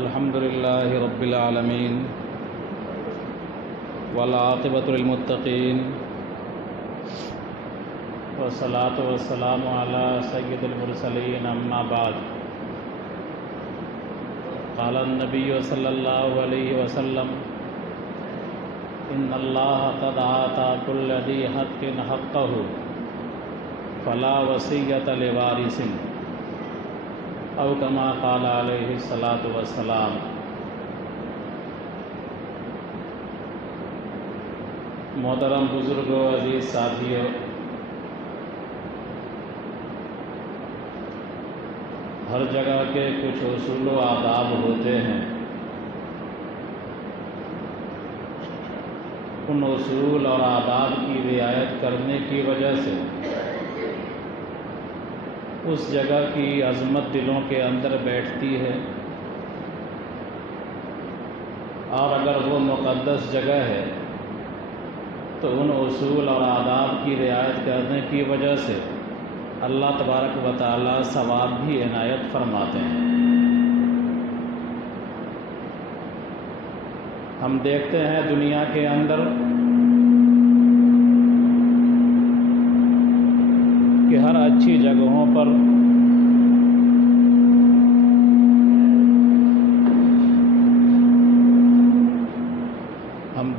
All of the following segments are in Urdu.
الحمد لله رب العالمين والعاقبة للمتقين والصلاة والسلام على سيد المرسلين أما بعد قال النبي صلى الله عليه وسلم إن الله قد آتى كل ذي حق حقه فلا وصية لوارث او كما قال علیہ الصلاۃ والسلام۔ محترم بزرگوں، عزیز ساتھیوں، ہر جگہ کے کچھ اصول و آداب ہوتے ہیں۔ ان اصول اور آداب کی رعایت کرنے کی وجہ سے اس جگہ کی عظمت دلوں کے اندر بیٹھتی ہے، اور اگر وہ مقدس جگہ ہے تو ان اصول اور آداب کی رعایت کرنے کی وجہ سے اللہ تبارک و تعالی ثواب بھی عنایت فرماتے ہیں۔ ہم دیکھتے ہیں دنیا کے اندر کہ ہر اچھی جگہوں پر ہم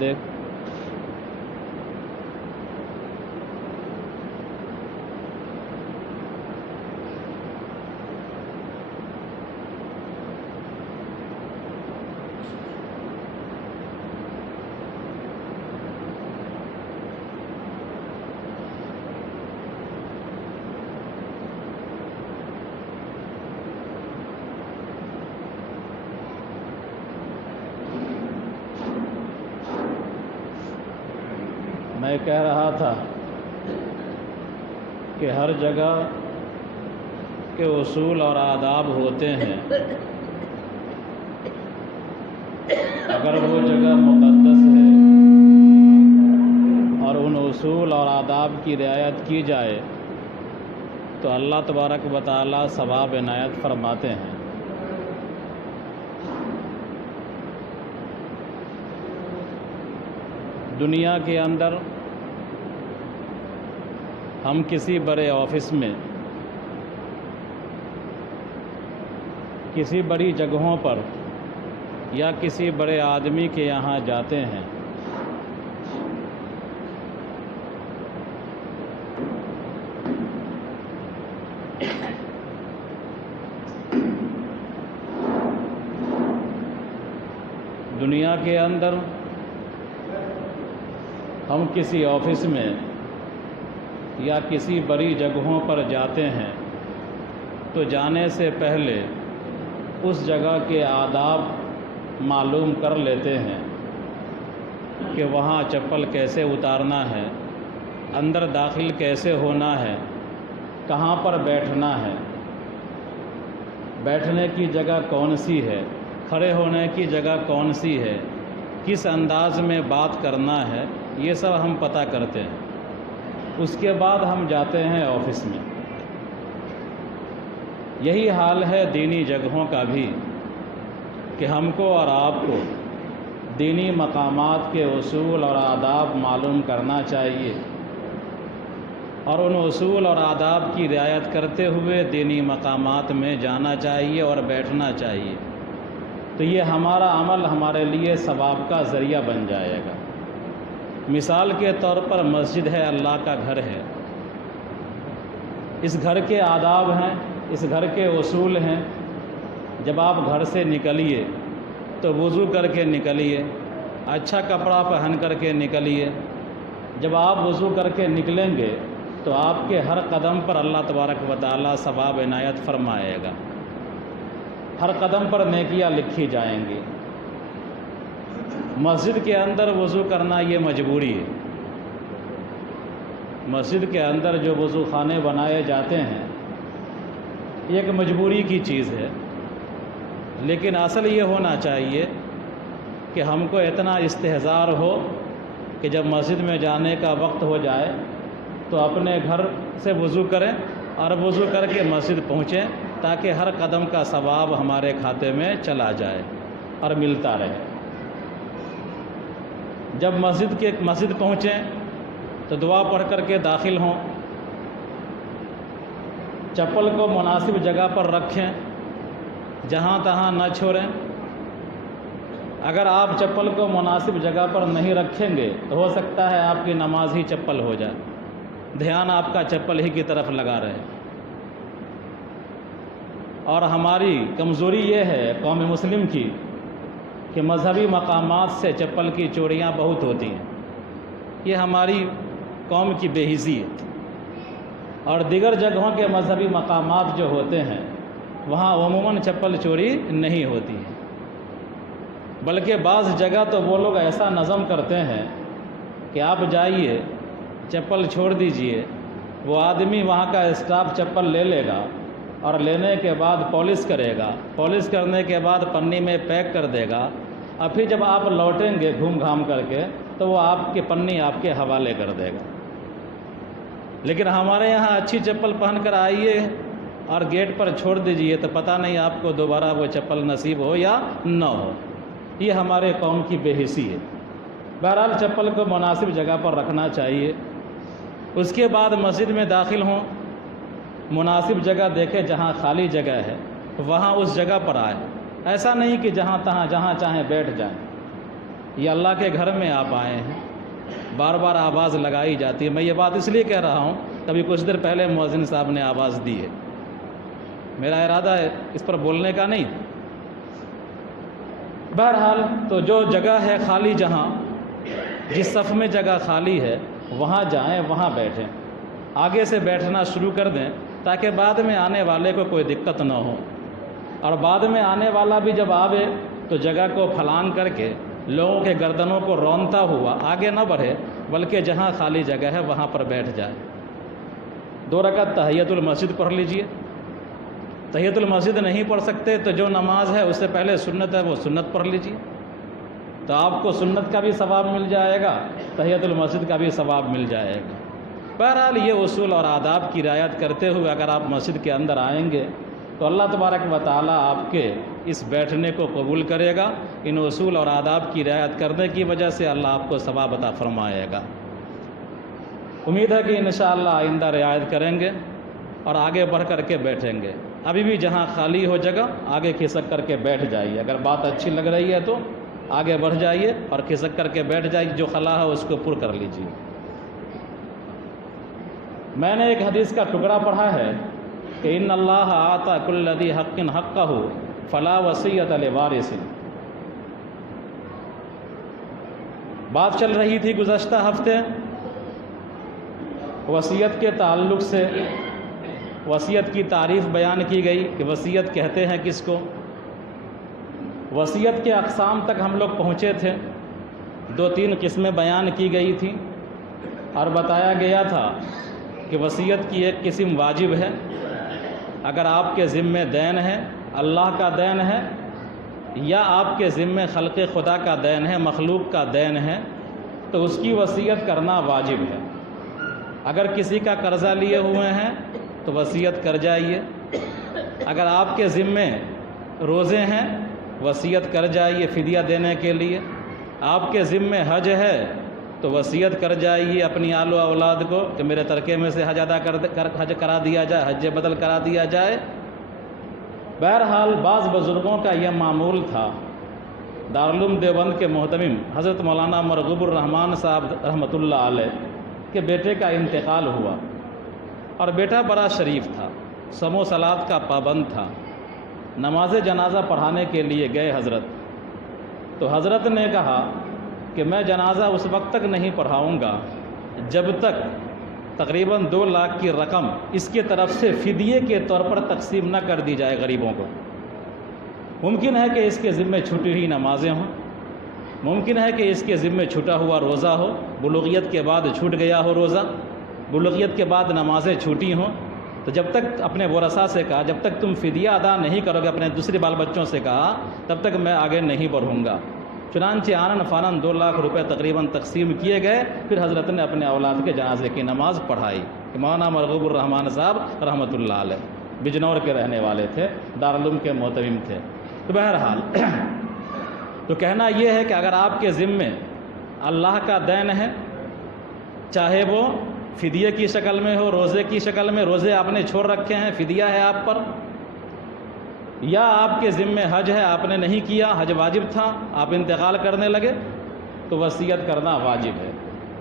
میں کہہ رہا تھا کہ ہر جگہ کے اصول اور آداب ہوتے ہیں۔ اگر وہ جگہ مقدس ہے اور ان اصول اور آداب کی رعایت کی جائے تو اللہ تبارک و تعالی ثواب عنایت فرماتے ہیں۔ دنیا کے اندر ہم کسی بڑے آفس میں، کسی بڑی جگہوں پر یا کسی بڑے آدمی کے یہاں جاتے ہیں، دنیا کے اندر ہم کسی آفس میں یا کسی بڑی جگہوں پر جاتے ہیں تو جانے سے پہلے اس جگہ کے آداب معلوم کر لیتے ہیں کہ وہاں چپل کیسے اتارنا ہے، اندر داخل کیسے ہونا ہے، کہاں پر بیٹھنا ہے، بیٹھنے کی جگہ کون سی ہے، کھڑے ہونے کی جگہ کون سی ہے، کس انداز میں بات کرنا ہے، یہ سب ہم پتہ کرتے ہیں۔ اس کے بعد ہم جاتے ہیں آفس میں۔ یہی حال ہے دینی جگہوں کا بھی کہ ہم کو اور آپ کو دینی مقامات کے اصول اور آداب معلوم کرنا چاہیے، اور ان اصول اور آداب کی رعایت کرتے ہوئے دینی مقامات میں جانا چاہیے اور بیٹھنا چاہیے، تو یہ ہمارا عمل ہمارے لیے ثواب کا ذریعہ بن جائے گا۔ مثال کے طور پر مسجد ہے، اللہ کا گھر ہے، اس گھر کے آداب ہیں، اس گھر کے اصول ہیں۔ جب آپ گھر سے نکلیے تو وضو کر کے نکلیے، اچھا کپڑا پہن کر کے نکلیے۔ جب آپ وضو کر کے نکلیں گے تو آپ کے ہر قدم پر اللہ تبارک و تعالی ثواب عنایت فرمائے گا، ہر قدم پر نیکیاں لکھی جائیں گی۔ مسجد کے اندر وضو کرنا یہ مجبوری ہے۔ مسجد کے اندر جو وضو خانے بنائے جاتے ہیں یہ ایک مجبوری کی چیز ہے، لیکن اصل یہ ہونا چاہیے کہ ہم کو اتنا استحضار ہو کہ جب مسجد میں جانے کا وقت ہو جائے تو اپنے گھر سے وضو کریں اور وضو کر کے مسجد پہنچیں تاکہ ہر قدم کا ثواب ہمارے کھاتے میں چلا جائے اور ملتا رہے۔ جب مسجد پہنچیں تو دعا پڑھ کر کے داخل ہوں، چپل کو مناسب جگہ پر رکھیں، جہاں تہاں نہ چھوڑیں۔ اگر آپ چپل کو مناسب جگہ پر نہیں رکھیں گے تو ہو سکتا ہے آپ کی نماز ہی چپل ہو جائے، دھیان آپ کا چپل ہی کی طرف لگا رہے۔ اور ہماری کمزوری یہ ہے قوم مسلم کی کہ مذہبی مقامات سے چپل کی چوریاں بہت ہوتی ہیں، یہ ہماری قوم کی بے حسی ہے۔ اور دیگر جگہوں کے مذہبی مقامات جو ہوتے ہیں وہاں عموماً چپل چوری نہیں ہوتی ہے، بلکہ بعض جگہ تو وہ لوگ ایسا نظم کرتے ہیں کہ آپ جائیے چپل چھوڑ دیجئے، وہ آدمی وہاں کا اسٹاف چپل لے لے گا اور لینے کے بعد پالش کرے گا، پالش کرنے کے بعد پنی میں پیک کر دے گا، اور پھر جب آپ لوٹیں گے گھوم گھام کر کے تو وہ آپ کی پنی آپ کے حوالے کر دے گا۔ لیکن ہمارے یہاں اچھی چپل پہن کر آئیے اور گیٹ پر چھوڑ دیجئے تو پتہ نہیں آپ کو دوبارہ وہ چپل نصیب ہو یا نہ ہو۔ یہ ہمارے قوم کی بے حسی ہے۔ بہرحال چپل کو مناسب جگہ پر رکھنا چاہیے۔ اس کے بعد مسجد میں داخل ہوں، مناسب جگہ دیکھیں، جہاں خالی جگہ ہے وہاں اس جگہ پر آئے، ایسا نہیں کہ جہاں تہاں جہاں چاہیں بیٹھ جائیں۔ یہ اللہ کے گھر میں آپ آئے ہیں، بار بار آواز لگائی جاتی ہے۔ میں یہ بات اس لیے کہہ رہا ہوں، کبھی کچھ دیر پہلے مؤذن صاحب نے آواز دی ہے، میرا ارادہ ہے اس پر بولنے کا نہیں۔ بہرحال تو جو جگہ ہے خالی، جہاں جس صف میں جگہ خالی ہے وہاں جائیں، وہاں بیٹھیں، آگے سے بیٹھنا شروع کر دیں تاکہ بعد میں آنے والے کو کوئی دقت نہ ہو، اور بعد میں آنے والا بھی جب آوے تو جگہ کو پھلانگ کر کے لوگوں کے گردنوں کو رونتا ہوا آگے نہ بڑھے، بلکہ جہاں خالی جگہ ہے وہاں پر بیٹھ جائے۔ 2 رکعت تحیۃ المسجد پڑھ لیجئے۔ تحیۃ المسجد نہیں پڑھ سکتے تو جو نماز ہے اس سے پہلے سنت ہے وہ سنت پڑھ لیجئے، تو آپ کو سنت کا بھی ثواب مل جائے گا، تحیۃ المسجد کا بھی ثواب مل جائے گا۔ بہرحال یہ اصول اور آداب کی رعایت کرتے ہوئے اگر آپ مسجد کے اندر آئیں گے تو اللہ تبارک و تعالیٰ آپ کے اس بیٹھنے کو قبول کرے گا۔ ان اصول اور آداب کی رعایت کرنے کی وجہ سے اللہ آپ کو ثواب عطا فرمائے گا۔ امید ہے کہ انشاءاللہ آئندہ رعایت کریں گے اور آگے بڑھ کر کے بیٹھیں گے۔ ابھی بھی جہاں خالی ہو جگہ آگے کھسک کر کے بیٹھ جائیے، اگر بات اچھی لگ رہی ہے تو آگے بڑھ جائیے اور کھسک کر کے بیٹھ جائیے، جو خلا ہے اس کو پر کر لیجیے۔ میں نے ایک حدیث کا ٹکڑا پڑھا ہے کہ ان اللہ آتا کل ذی حق حقہ فلا وصیۃ لوارث۔ بات چل رہی تھی گزشتہ ہفتے وصیت کے تعلق سے، وصیت کی تعریف بیان کی گئی کہ وصیت کہتے ہیں کس کو۔ وصیت کے اقسام تک ہم لوگ پہنچے تھے، 2-3 قسمیں بیان کی گئی تھیں، اور بتایا گیا تھا کہ وصیت کی ایک قسم واجب ہے، اگر آپ کے ذمہ دین ہے، اللہ کا دین ہے، یا آپ کے ذمہ خلق خدا کا دین ہے، مخلوق کا دین ہے، تو اس کی وصیت کرنا واجب ہے۔ اگر کسی کا قرضہ لیے ہوئے ہیں تو وصیت کر جائیے، اگر آپ کے ذمے روزے ہیں وصیت کر جائیے فدیہ دینے کے لیے، آپ کے ذمے حج ہے تو وصیت کر جائیے اپنی آل و اولاد کو کہ میرے ترکے میں سے حج ادا حج کرا دیا جائے، حج بدل کرا دیا جائے۔ بہرحال بعض بزرگوں کا یہ معمول تھا۔ دارالعلوم دیوبند کے محتمم حضرت مولانا مرغوب الرحمان صاحب رحمۃ اللہ علیہ کے بیٹے کا انتقال ہوا، اور بیٹا بڑا شریف تھا، سم و صلات کا پابند تھا۔ نماز جنازہ پڑھانے کے لیے گئے حضرت، تو حضرت نے کہا کہ میں جنازہ اس وقت تک نہیں پڑھاؤں گا جب تک تقریباً 2 لاکھ کی رقم اس کی طرف سے فدیے کے طور پر تقسیم نہ کر دی جائے غریبوں کو۔ ممکن ہے کہ اس کے ذمے چھوٹی ہوئی نمازیں ہوں، ممکن ہے کہ اس کے ذمے چھوٹا ہوا روزہ ہو، بلوغیت کے بعد چھوٹ گیا ہو روزہ، بلوغیت کے بعد نمازیں چھوٹی ہوں، تو جب تک اپنے ورثاء سے کہا جب تک تم فدیہ ادا نہیں کرو گے، اپنے دوسرے بال بچوں سے کہا تب تک میں آگے نہیں بڑھوں گا۔ چنانچہ آنن فانن 2 لاکھ روپے تقریباً تقسیم کیے گئے، پھر حضرت نے اپنے اولاد کے جنازے کی نماز پڑھائی، مولانا مرغوب الرحمان صاحب رحمۃ اللہ علیہ۔ بجنور کے رہنے والے تھے، دارالعلوم کے محتمم تھے۔ تو بہرحال تو کہنا یہ ہے کہ اگر آپ کے ذمے اللہ کا دین ہے، چاہے وہ فدیے کی شکل میں ہو، روزے کی شکل میں، روزے آپ نے چھوڑ رکھے ہیں، فدیہ ہے آپ پر، یا آپ کے ذمے حج ہے، آپ نے نہیں کیا، حج واجب تھا، آپ انتقال کرنے لگے، تو وصیت کرنا واجب ہے۔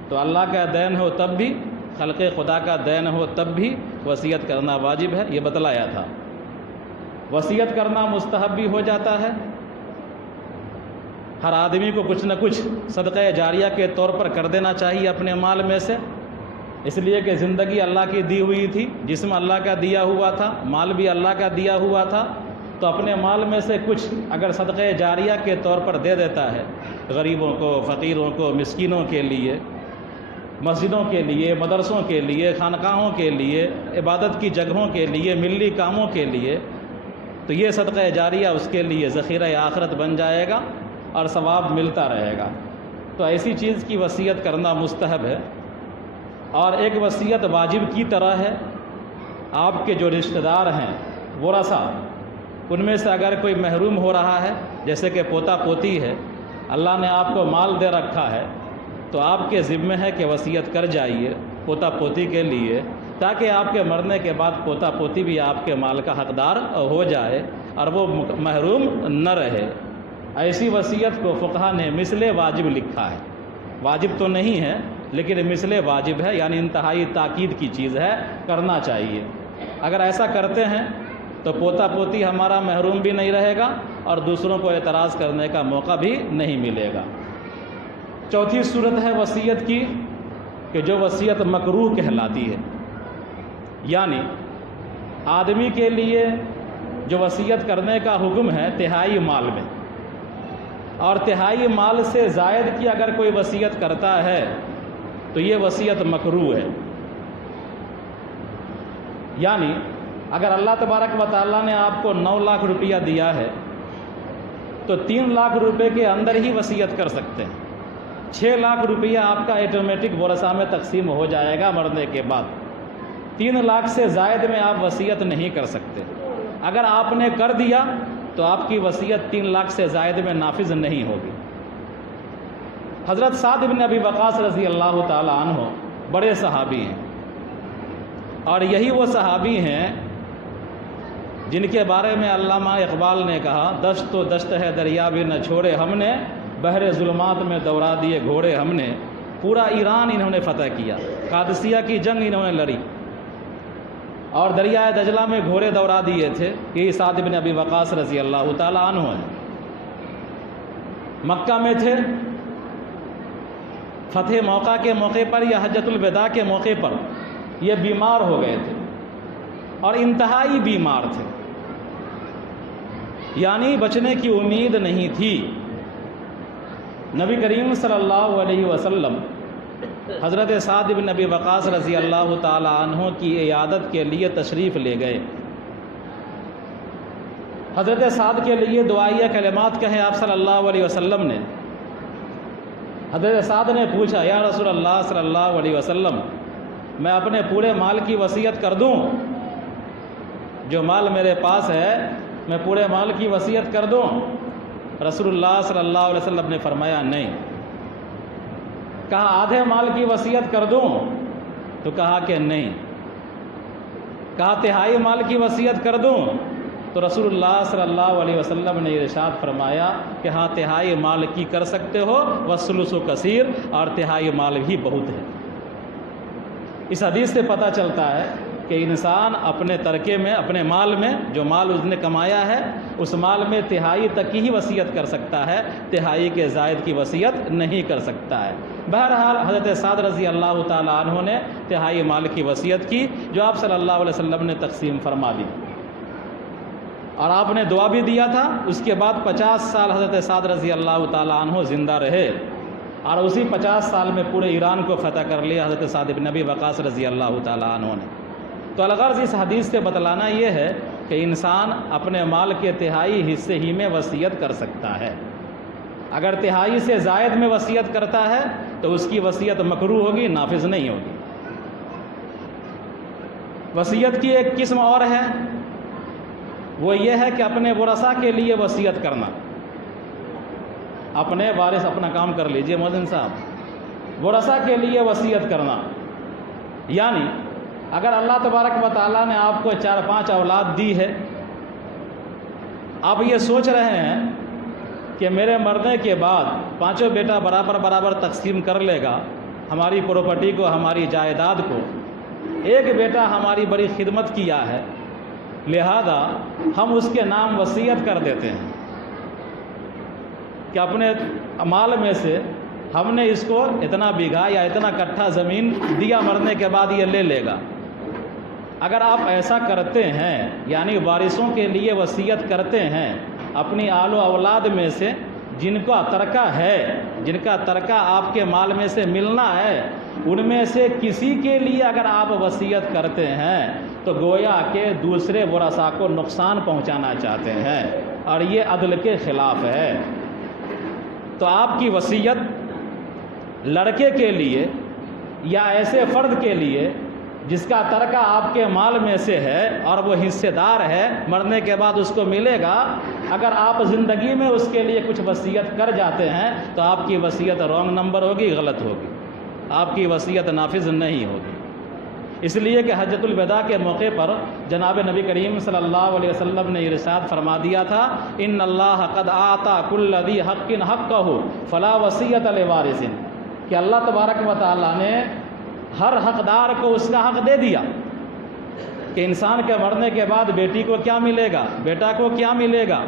تو اللہ کا دین ہو تب بھی، خلق خدا کا دین ہو تب بھی وصیت کرنا واجب ہے، یہ بتلایا تھا۔ وصیت کرنا مستحب بھی ہو جاتا ہے، ہر آدمی کو کچھ نہ کچھ صدقہ جاریہ کے طور پر کر دینا چاہیے اپنے مال میں سے، اس لیے کہ زندگی اللہ کی دی ہوئی تھی، جسم اللہ کا دیا ہوا تھا، مال بھی اللہ کا دیا ہوا تھا، تو اپنے مال میں سے کچھ اگر صدقہ جاریہ کے طور پر دے دیتا ہے غریبوں کو، فقیروں کو، مسکینوں کے لیے، مسجدوں کے لیے، مدرسوں کے لیے، خانقاہوں کے لیے، عبادت کی جگہوں کے لیے، ملی کاموں کے لیے، تو یہ صدقہ جاریہ اس کے لیے ذخیرہ آخرت بن جائے گا اور ثواب ملتا رہے گا۔ تو ایسی چیز کی وصیت کرنا مستحب ہے۔ اور ایک وصیت واجب کی طرح ہے، آپ کے جو رشتہ دار ہیں ورثہ، ان میں سے اگر کوئی محروم ہو رہا ہے، جیسے کہ پوتا پوتی ہے، اللہ نے آپ کو مال دے رکھا ہے، تو آپ کے ذمہ ہے کہ وصیت کر جائیے پوتا پوتی کے لیے، تاکہ آپ کے مرنے کے بعد پوتا پوتی بھی آپ کے مال کا حقدار ہو جائے اور وہ محروم نہ رہے۔ ایسی وصیت کو فقہا نے مثل واجب لکھا ہے، واجب تو نہیں ہے لیکن مثل واجب ہے، یعنی انتہائی تاکید کی چیز ہے، کرنا چاہیے۔ اگر ایسا کرتے ہیں تو پوتا پوتی ہمارا محروم بھی نہیں رہے گا اور دوسروں کو اعتراض کرنے کا موقع بھی نہیں ملے گا۔ چوتھی صورت ہے وصیت کی کہ جو وصیت مکروہ کہلاتی ہے، یعنی آدمی کے لیے جو وصیت کرنے کا حکم ہے تہائی مال میں، اور تہائی مال سے زائد کی اگر کوئی وصیت کرتا ہے تو یہ وصیت مکروہ ہے۔ یعنی اگر اللہ تبارک و تعالیٰ نے آپ کو 9 لاکھ روپیہ دیا ہے تو 3 لاکھ روپے کے اندر ہی وصیت کر سکتے ہیں، 6 لاکھ روپیہ آپ کا آٹومیٹک ورثہ میں تقسیم ہو جائے گا مرنے کے بعد، 3 لاکھ سے زائد میں آپ وصیت نہیں کر سکتے۔ اگر آپ نے کر دیا تو آپ کی وصیت 3 لاکھ سے زائد میں نافذ نہیں ہوگی۔ حضرت سعد بن ابی وقاص رضی اللہ تعالی عنہ بڑے صحابی ہیں، اور یہی وہ صحابی ہیں جن کے بارے میں علامہ اقبال نے کہا، دشت تو دشت ہے دریا بھی نہ چھوڑے، ہم نے بحر ظلمات میں دوڑا دیے گھوڑے، ہم نے پورا ایران انہوں نے فتح کیا، قادسیہ کی جنگ انہوں نے لڑی اور دریائے دجلہ میں گھوڑے دوڑا دیے تھے۔ یہی سعد بن ابی وقاص رضی اللہ تعالی عنہ ہیں۔ مکہ میں تھے، فتح موقع کے موقع پر یا حجۃ الوداع کے موقع پر یہ بیمار ہو گئے تھے، اور انتہائی بیمار تھے، یعنی بچنے کی امید نہیں تھی۔ نبی کریم صلی اللہ علیہ وسلم حضرت سعد بن ابی وقاص رضی اللہ تعالی عنہ کی عیادت کے لیے تشریف لے گئے۔ حضرت سعد کے لیے دعائیہ کلمات کہے آپ صلی اللہ علیہ وسلم نے۔ حضرت سعد نے پوچھا، یا رسول اللہ صلی اللہ علیہ وسلم، میں اپنے پورے مال کی وصیت کر دوں؟ جو مال میرے پاس ہے میں پورے مال کی وصیت کر دوں؟ رسول اللہ صلی اللہ علیہ وسلم نے فرمایا نہیں۔ کہا آدھے مال کی وصیت کر دوں؟ تو کہا کہ نہیں۔ کہا تہائی مال کی وصیت کر دوں؟ تو رسول اللہ صلی اللہ علیہ وسلم نے ارشاد فرمایا کہ ہاں تہائی مال کی کر سکتے ہو، والثلث کثیر، اور تہائی مال بھی بہت ہے۔ اس حدیث سے پتہ چلتا ہے کہ انسان اپنے ترکے میں، اپنے مال میں، جو مال اس نے کمایا ہے اس مال میں تہائی تک ہی وصیت کر سکتا ہے، تہائی کے زائد کی وصیت نہیں کر سکتا ہے۔ بہرحال حضرت سعد رضی اللہ تعالی عنہ نے تہائی مال کی وصیت کی، جو آپ صلی اللہ علیہ وسلم نے تقسیم فرما دی، اور آپ نے دعا بھی دیا تھا۔ اس کے بعد 50 سال حضرت سعد رضی اللہ تعالی عنہ زندہ رہے، اور اسی 50 سال میں پورے ایران کو فتح کر لیا حضرت سعد بن ابی وقاص رضی اللہ تعالی عنہ نے۔ تو الغرض اس حدیث سے بتلانا یہ ہے کہ انسان اپنے مال کے تہائی حصے ہی میں وصیت کر سکتا ہے۔ اگر تہائی سے زائد میں وصیت کرتا ہے تو اس کی وصیت مکروہ ہوگی، نافذ نہیں ہوگی۔ وصیت کی ایک قسم اور ہے وہ یہ ہے کہ اپنے ورثاء کے لیے وصیت کرنا. اپنے وارث اپنا کام کر لیجئے مؤذن صاحب. ورثاء کے لیے وصیت کرنا یعنی اگر اللہ تبارک و تعالیٰ نے آپ کو 4-5 اولاد دی ہے، آپ یہ سوچ رہے ہیں کہ میرے مرنے کے بعد 5 بیٹا برابر تقسیم کر لے گا ہماری پراپرٹی کو، ہماری جائیداد کو. ایک بیٹا ہماری بڑی خدمت کیا ہے، لہذا ہم اس کے نام وصیت کر دیتے ہیں کہ اپنے مال میں سے ہم نے اس کو اتنا بیگھا یا اتنا کٹھا زمین دیا، مرنے کے بعد یہ لے لے گا. اگر آپ ایسا کرتے ہیں یعنی وارثوں کے لیے وصیت کرتے ہیں اپنی آل و اولاد میں سے جن کا ترکہ آپ کے مال میں سے ملنا ہے، ان میں سے کسی کے لیے اگر آپ وصیت کرتے ہیں تو گویا کہ دوسرے ورثاء کو نقصان پہنچانا چاہتے ہیں، اور یہ عدل کے خلاف ہے. تو آپ کی وصیت لڑکے کے لیے یا ایسے فرد کے لیے جس کا ترکہ آپ کے مال میں سے ہے اور وہ حصے دار ہے، مرنے کے بعد اس کو ملے گا. اگر آپ زندگی میں اس کے لیے کچھ وصیت کر جاتے ہیں تو آپ کی وصیت رانگ نمبر ہوگی، غلط ہوگی، آپ کی وصیت نافذ نہیں ہوگی. اس لیے کہ حجۃ الوداع کے موقع پر جناب نبی کریم صلی اللہ علیہ وسلم نے ارشاد فرما دیا تھا، ان اللہ قد آتا کل ذی حق حقہ فلا وصیۃ لوارث، کہ اللہ تبارک و تعالیٰ نے ہر حقدار کو اس کا حق دے دیا کہ انسان کے مرنے کے بعد بیٹی کو کیا ملے گا، بیٹا کو کیا ملے گا،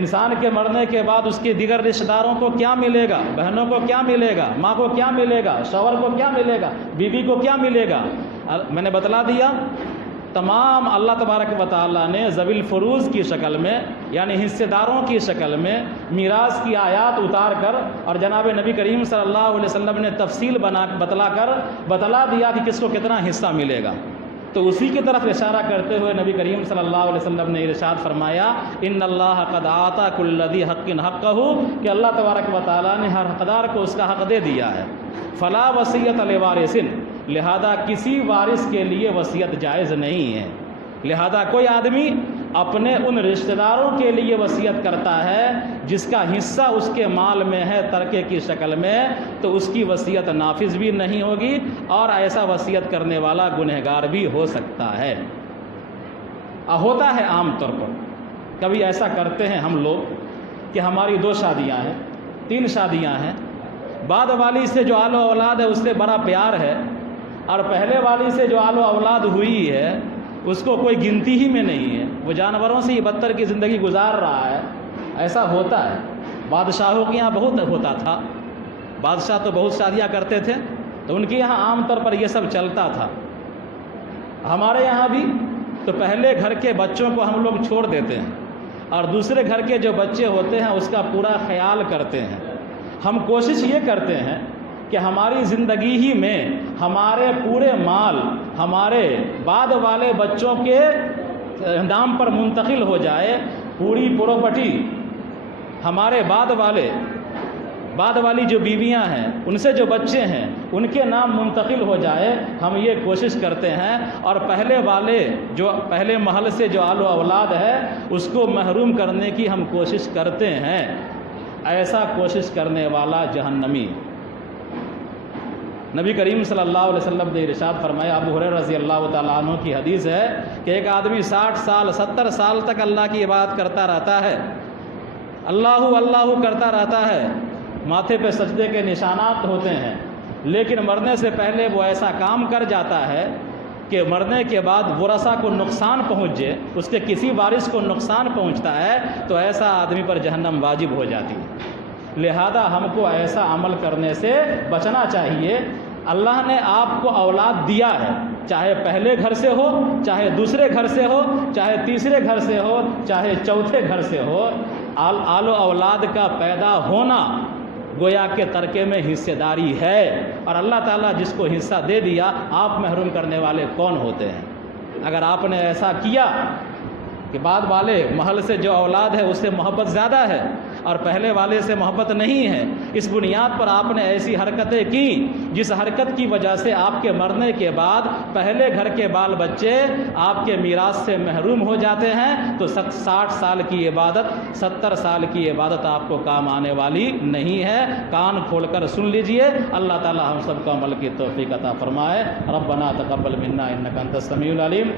انسان کے مرنے کے بعد اس کے دیگر رشتہ داروں کو کیا ملے گا، بہنوں کو کیا ملے گا، ماں کو کیا ملے گا، شوہر کو کیا ملے گا، بیوی کو کیا ملے گا. میں نے بتلا دیا تمام اللہ تبارک و تعالیٰ نے ذوی الفروض کی شکل میں یعنی حصے داروں کی شکل میں میراث کی آیات اتار کر اور جناب نبی کریم صلی اللہ علیہ وسلم نے تفصیل بتلا دیا کہ کس کو کتنا حصہ ملے گا. تو اسی کی طرف اشارہ کرتے ہوئے نبی کریم صلی اللہ علیہ وسلم نے ارشاد فرمایا، ان اللہ قد آتا کل ذی حق حقہ، کہ اللہ تبارک و تعالیٰ نے ہر حقدار کو اس کا حق دے دیا ہے. فلا وصیۃ لوارث، لہذا کسی وارث کے لیے وصیت جائز نہیں ہے. لہذا کوئی آدمی اپنے ان رشتہ داروں کے لیے وصیت کرتا ہے جس کا حصہ اس کے مال میں ہے ترکے کی شکل میں، تو اس کی وصیت نافذ بھی نہیں ہوگی اور ایسا وصیت کرنے والا گنہگار بھی ہو سکتا ہے. ہوتا ہے عام طور پر کبھی ایسا کرتے ہیں ہم لوگ کہ ہماری 2 شادیاں ہیں، 3 شادیاں ہیں، بعد والی سے جو آل و اولاد ہے اس سے بڑا پیار ہے اور پہلے والی سے جو آل و اولاد ہوئی ہے اس کو کوئی گنتی ہی میں نہیں ہے، وہ جانوروں سے ہی بدتر کی زندگی گزار رہا ہے. ایسا ہوتا ہے. بادشاہوں کے یہاں بہت ہوتا تھا، بادشاہ تو بہت شادیاں کرتے تھے تو ان کے یہاں عام طور پر یہ سب چلتا تھا. ہمارے یہاں بھی تو پہلے گھر کے بچوں کو ہم لوگ چھوڑ دیتے ہیں اور دوسرے گھر کے جو بچے ہوتے ہیں اس کا پورا خیال کرتے ہیں. ہم کوشش یہ کرتے ہیں کہ ہماری زندگی ہی میں ہمارے پورے مال ہمارے بعد والے بچوں کے نام پر منتقل ہو جائے، پوری پراپرٹی ہمارے بعد والی جو بیویاں ہیں ان سے جو بچے ہیں ان کے نام منتقل ہو جائے. ہم یہ کوشش کرتے ہیں اور پہلے محل سے جو آل و اولاد ہے اس کو محروم کرنے کی ہم کوشش کرتے ہیں. ایسا کوشش کرنے والا جہنمی. نبی کریم صلی اللہ علیہ وسلم نے ارشاد فرمایا، ابو ہریرہ رضی اللہ تعالیٰ عنہ کی حدیث ہے کہ ایک آدمی 60 سال 70 سال تک اللہ کی عبادت کرتا رہتا ہے، اللہ کرتا رہتا ہے، ماتھے پہ سجدے کے نشانات ہوتے ہیں، لیکن مرنے سے پہلے وہ ایسا کام کر جاتا ہے کہ مرنے کے بعد ورثاء کو نقصان پہنچ جائے، اس کے کسی وارث کو نقصان پہنچتا ہے تو ایسا آدمی پر جہنم واجب ہو جاتی ہے. لہذا ہم کو ایسا عمل کرنے سے بچنا چاہیے. اللہ نے آپ کو اولاد دیا ہے، چاہے پہلے گھر سے ہو، چاہے دوسرے گھر سے ہو، چاہے تیسرے گھر سے ہو، چاہے چوتھے گھر سے ہو. آل و اولاد کا پیدا ہونا گویا کے ترکے میں حصے داری ہے، اور اللہ تعالیٰ جس کو حصہ دے دیا آپ محروم کرنے والے کون ہوتے ہیں؟ اگر آپ نے ایسا کیا کہ بعد والے محل سے جو اولاد ہے اس سے محبت زیادہ ہے اور پہلے والے سے محبت نہیں ہے، اس بنیاد پر آپ نے ایسی حرکتیں کی جس حرکت کی وجہ سے آپ کے مرنے کے بعد پہلے گھر کے بال بچے آپ کے میراث سے محروم ہو جاتے ہیں، تو 60 سال کی عبادت 70 سال کی عبادت آپ کو کام آنے والی نہیں ہے۔ کان کھول کر سن لیجئے۔ اللہ تعالی ہم سب کو عمل کی توفیق عطا فرمائے۔ ربنا تقبل منا انک انت السمیع العلیم